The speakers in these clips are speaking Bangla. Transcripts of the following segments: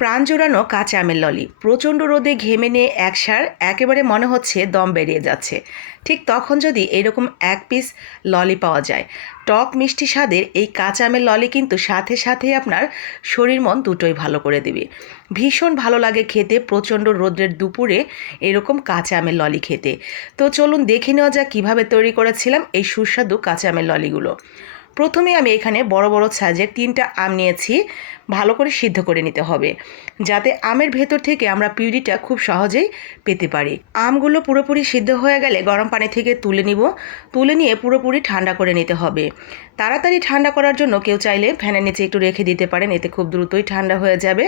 প্রাণ জোড়ানো কাঁচা আমের ললি প্রচণ্ড রোদে ঘেমে নিয়ে একসার একেবারে মনে হচ্ছে দম বেরিয়ে যাচ্ছে। ঠিক তখন যদি এরকম এক পিস ললি পাওয়া যায়, টক মিষ্টি স্বাদের এই কাঁচা আমের ললি কিন্তু সাথে সাথেই আপনার শরীর মন দুটোই ভালো করে দেবে। ভীষণ ভালো লাগে খেতে প্রচণ্ড রোদ্রের দুপুরে এরকম কাঁচা আমের ললি খেতে। তো চলুন দেখে নেওয়া যাক কীভাবে তৈরি করেছিলাম এই সুস্বাদু কাঁচা আমের ললিগুলো। প্রথমে আমি এখানে বড় বড় সাইজের 3টা আম নিয়েছি। ভালো করে সিদ্ধ করে নিতে হবে যাতে আমের ভেতর থেকে আমরা পিউরিটা খুব সহজেই পেতে পারি। আমগুলো পুরোপুরি সিদ্ধ হয়ে গেলে গরম পানি থেকে তুলে নিব। তুলে নিয়ে পুরোপুরি ঠান্ডা করে নিতে হবে। তাড়াতাড়ি ঠান্ডা করার জন্য কেউ চাইলে ফ্যানের নিচে একটু রেখে দিতে পারেন, এতে খুব দ্রুতই ঠান্ডা হয়ে যাবে।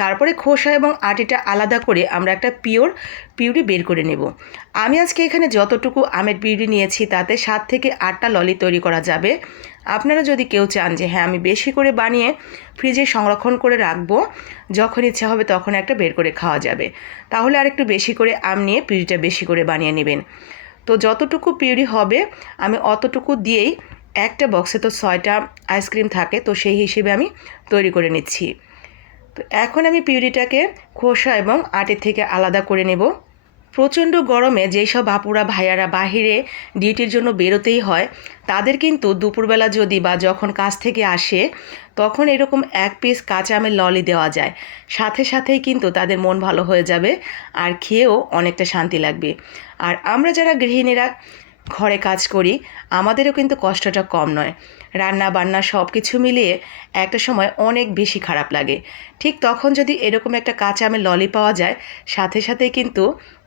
তারপরে খোসা এবং আটিটা আলাদা করে আমরা একটা পিউরি বের করে নেব। আমি আজকে এখানে যতটুকু আমের পিউরি নিয়েছি তাতে 7 থেকে 8টা ললি তৈরি করা যাবে। আপনারা যদি কেউ চান যে হ্যাঁ আমি বেশি করে বানিয়ে ফ্রিজে সংরক্ষণ করে রাখবো, যখন ইচ্ছা হবে তখন একটা বের করে খাওয়া যাবে, তাহলে আর একটু বেশি করে আম নিয়ে পিউরিটা বেশি করে বানিয়ে নেবেন। তো যতটুকু পিউরি হবে আমি অতটুকু দিয়েই একটা বক্সে তো 6টা আইসক্রিম থাকে, তো সেই হিসেবে আমি তৈরি করে নিচ্ছি। তো এখন আমি পিউরিটাকে খোসা এবং আটি থেকে আলাদা করে নেব। প্রচণ্ড গরমে যেই সব আপুরা ভাইয়ারা বাহিরে ডিউটির জন্য বেরোতেই হয়, তাদের কিন্তু দুপুরবেলা যদি বা যখন কাজ থেকে আসে তখন এরকম এক পিস কাঁচা আমের ললি দেওয়া যায়, সাথে সাথেই কিন্তু তাদের মন ভালো হয়ে যাবে আর খেয়েও অনেকটা শান্তি লাগবে। আর আমরা যারা গৃহিণীরা ঘরে কাজ করি, আমাদেরও কিন্তু কষ্টটা কম নয়। রান্না বান্না সব কিছু মিলিয়ে একটা সময় অনেক বেশি খারাপ লাগে। ঠিক তখন যদি এরকম একটা কাঁচা আমের ললি পাওয়া যায়, সাথে সাথেই কিন্তু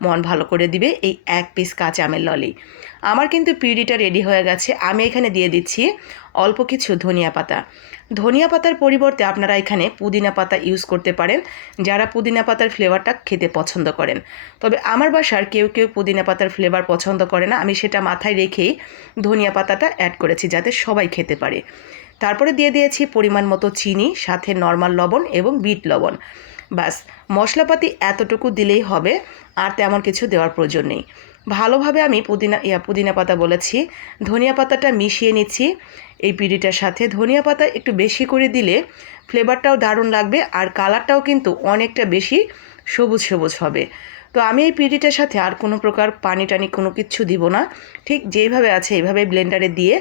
মন ভালো করে দিবে এই এক পিস কাঁচা আমের ললি। আমার কিন্তু পিউরিটা রেডি হয়ে গেছে। আমি এখানে দিয়ে দিচ্ছি অল্প কিছু ধনিয়া পাতা। ধনিয়া পাতার পরিবর্তে আপনারা এখানে পুদিনা পাতা ইউজ করতে পারেন, যারা পুদিনা পাতার ফ্লেভারটা খেতে পছন্দ করেন। তবে আমার বাসার কেউ কেউ পুদিনা পাতার ফ্লেভার পছন্দ করে না, আমি সেটা মাথায় রেখেই ধনিয়া পাতাটা অ্যাড করেছি যাতে সবাই খেতে পারে। তারপরে দিয়ে দিয়েছি পরিমাণ মতো চিনি, সাথে নর্মাল লবণ এবং বিট লবণ। বাস, মশলাপাতি এতটুকু দিলেই হবে, আর তেমন কিছু দেওয়ার প্রয়োজন নেই। ভালোভাবে আমি পুদিনা পাতা বলেছি, ধনিয়া পাতাটা মিশিয়ে নিচ্ছি এই পিউরিটার সাথে। ধনিয়া পাতা একটু বেশি করে দিলে ফ্লেভারটাও দারুণ লাগবে আর কালারটাও কিন্তু অনেকটা বেশি সবুজ সবুজ হবে। তো আমি এই পিউরিটার সাথে আর কোনো প্রকার পানি টানি কোনো কিচ্ছু দিব না, ঠিক যেইভাবে আছে এইভাবে ব্লেন্ডারে দিয়ে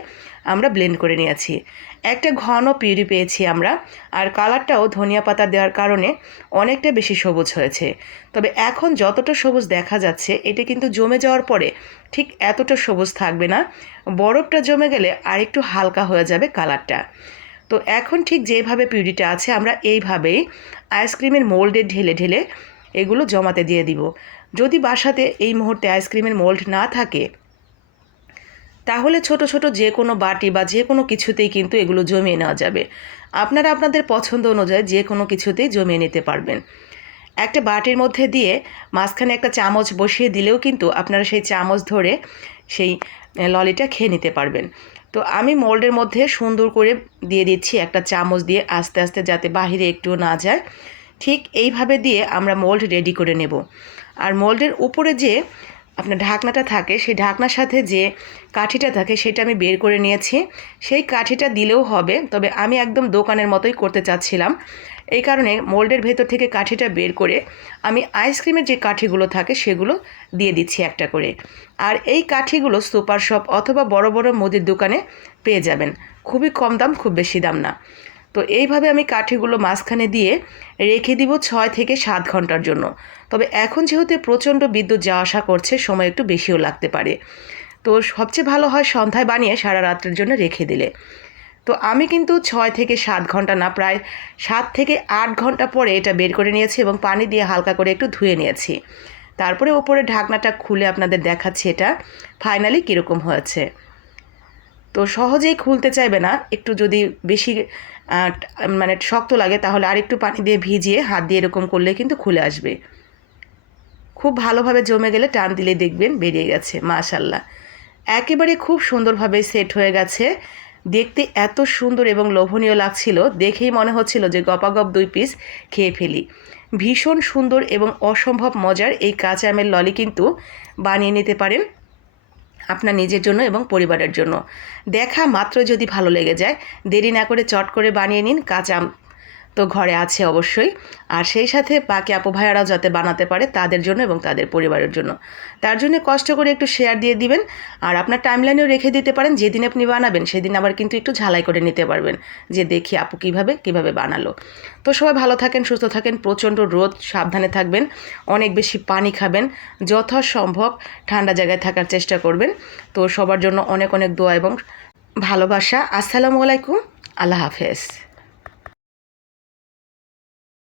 আমরা ব্লেন্ড করে নিয়েছি। একটা ঘন পিউরি পেয়েছি আমরা, আর কালারটাও ধনিয়া পাতা দেওয়ার কারণে অনেকটা বেশি সবুজ হয়েছে। তবে এখন যতটা সবুজ দেখা যাচ্ছে, এটা কিন্তু জমে যাওয়ার পরে ঠিক এতটা সবুজ থাকবে না। বরফটা জমে গেলে আরেকটু হালকা হয়ে যাবে কালারটা। তো এখন ঠিক যেভাবে পিউরিটা আছে আমরা এইভাবেই আইসক্রিমের মোল্ডে ঢেলে ঢেলে এগুলো জমাতে দিয়ে দিব। যদি বাসাতে এই মুহূর্তে আইসক্রিমের মোল্ড না থাকে, তাহলে ছোট ছোট যে কোনো বাটি বা যে কোনো কিছুতেই কিন্তু এগুলো জমিয়ে নেওয়া যাবে। আপনারা আপনাদের পছন্দ অনুযায়ী যে কোনো কিছুতেই জমিয়ে নিতে পারবেন। একটা বাটির মধ্যে দিয়ে মাঝখানে একটা চামচ বসিয়ে দিলেও কিন্তু আপনারা সেই চামচ ধরে সেই ললিটা খেয়ে নিতে পারবেন। তো আমি মোল্ডের মধ্যে সুন্দর করে দিয়ে দিচ্ছি একটা চামচ দিয়ে, আস্তে আস্তে যাতে বাহিরে একটুও না যায়। ঠিক এইভাবে দিয়ে আমরা মোল্ড রেডি করে নেব। আর মোল্ডের উপরে যে আপনার ঢাকনাটা থাকে, সেই ঢাকনার সাথে যে কাঠিটা থাকে সেটা আমি বের করে নিয়েছি। সেই কাঠিটা দিলেও হবে, তবে আমি একদম দোকানের মতোই করতে চাচ্ছিলাম। এই কারণে মোল্ডের ভেতর থেকে কাঠিটা বের করে আমি আইসক্রিমের যে কাঠিগুলো থাকে সেগুলো দিয়ে দিচ্ছি একটা করে। আর এই কাঠিগুলো সুপার শপ অথবা বড় বড় মুদির দোকানে পেয়ে যাবেন, খুবই কম দাম, খুব বেশি দাম না। তো এইভাবে আমি কাঠিগুলো মাঝখানে দিয়ে রেখে দিব 6 থেকে 7 ঘন্টার জন্য। তবে এখন যেহেতু প্রচণ্ড বিদ্যুৎ যাওয়া আসা করছে, সময় একটু বেশিও লাগতে পারে। তো সবচেয়ে ভালো হয় সন্ধ্যায় বানিয়ে সারা রাতের জন্য রেখে দিলে। তো আমি কিন্তু 6 থেকে 7 ঘন্টা না, প্রায় 7 থেকে 8 ঘন্টা পরে এটা বের করে নিয়েছি এবং পানি দিয়ে হালকা করে একটু ধুয়ে নিয়েছি। তারপরে ওপরে ঢাকনাটা খুলে আপনাদের দেখাচ্ছি এটা ফাইনালি কীরকম হয়েছে। তো সহজেই খুলতে চাইবে না, একটু যদি বেশি মানে শক্ত লাগে তাহলে আরেকটু পানি দিয়ে ভিজিয়ে হাত দিয়ে এরকম করলে কিন্তু খুলে আসবে। খুব ভালোভাবে জমে গেলে টান দিলে দেখবেন বেরিয়ে গেছে। মাশাআল্লাহ, একেবারে খুব সুন্দরভাবে সেট হয়ে গেছে। দেখতে এত সুন্দর এবং লোভনীয় লাগছিল, দেখেই মনে হচ্ছিল যে গপাগপ 2 পিস খেয়ে ফেলি। ভীষণ সুন্দর এবং অসম্ভব মজার এই কাঁচা আমের ললি কিন্তু বানিয়ে নিতে পারেন আপনার নিজের জন্য এবং পরিবারের জন্য। দেখা মাত্র যদি ভালো লেগে যায়, দেরি না করে চট করে বানিয়ে নিন কাঁচা আম তো ঘরে আছে অবশ্যই। আর সেই সাথে বাকি আপু ভাইয়ারাও যাতে বানাতে পারে তাদের জন্য এবং তাদের পরিবারের জন্য, তার জন্য কষ্ট করে একটু শেয়ার দিয়ে দিবেন। আর আপনার টাইমলাইনেও রেখে দিতে পারেন, যেদিন আপনি বানাবেন সেদিন আবার কিন্তু একটু ঝালাই করে নিতে পারবেন যে দেখি আপু কীভাবে বানালো। তো সবাই ভালো থাকেন, সুস্থ থাকেন, প্রচণ্ড রোদ, সাবধানে থাকবেন, অনেক বেশি পানি খাবেন, যথাসম্ভব ঠান্ডা জায়গায় থাকার চেষ্টা করবেন। তো সবার জন্য অনেক অনেক দোয়া এবং ভালোবাসা। আসসালামু আলাইকুম, আল্লাহ হাফেজ।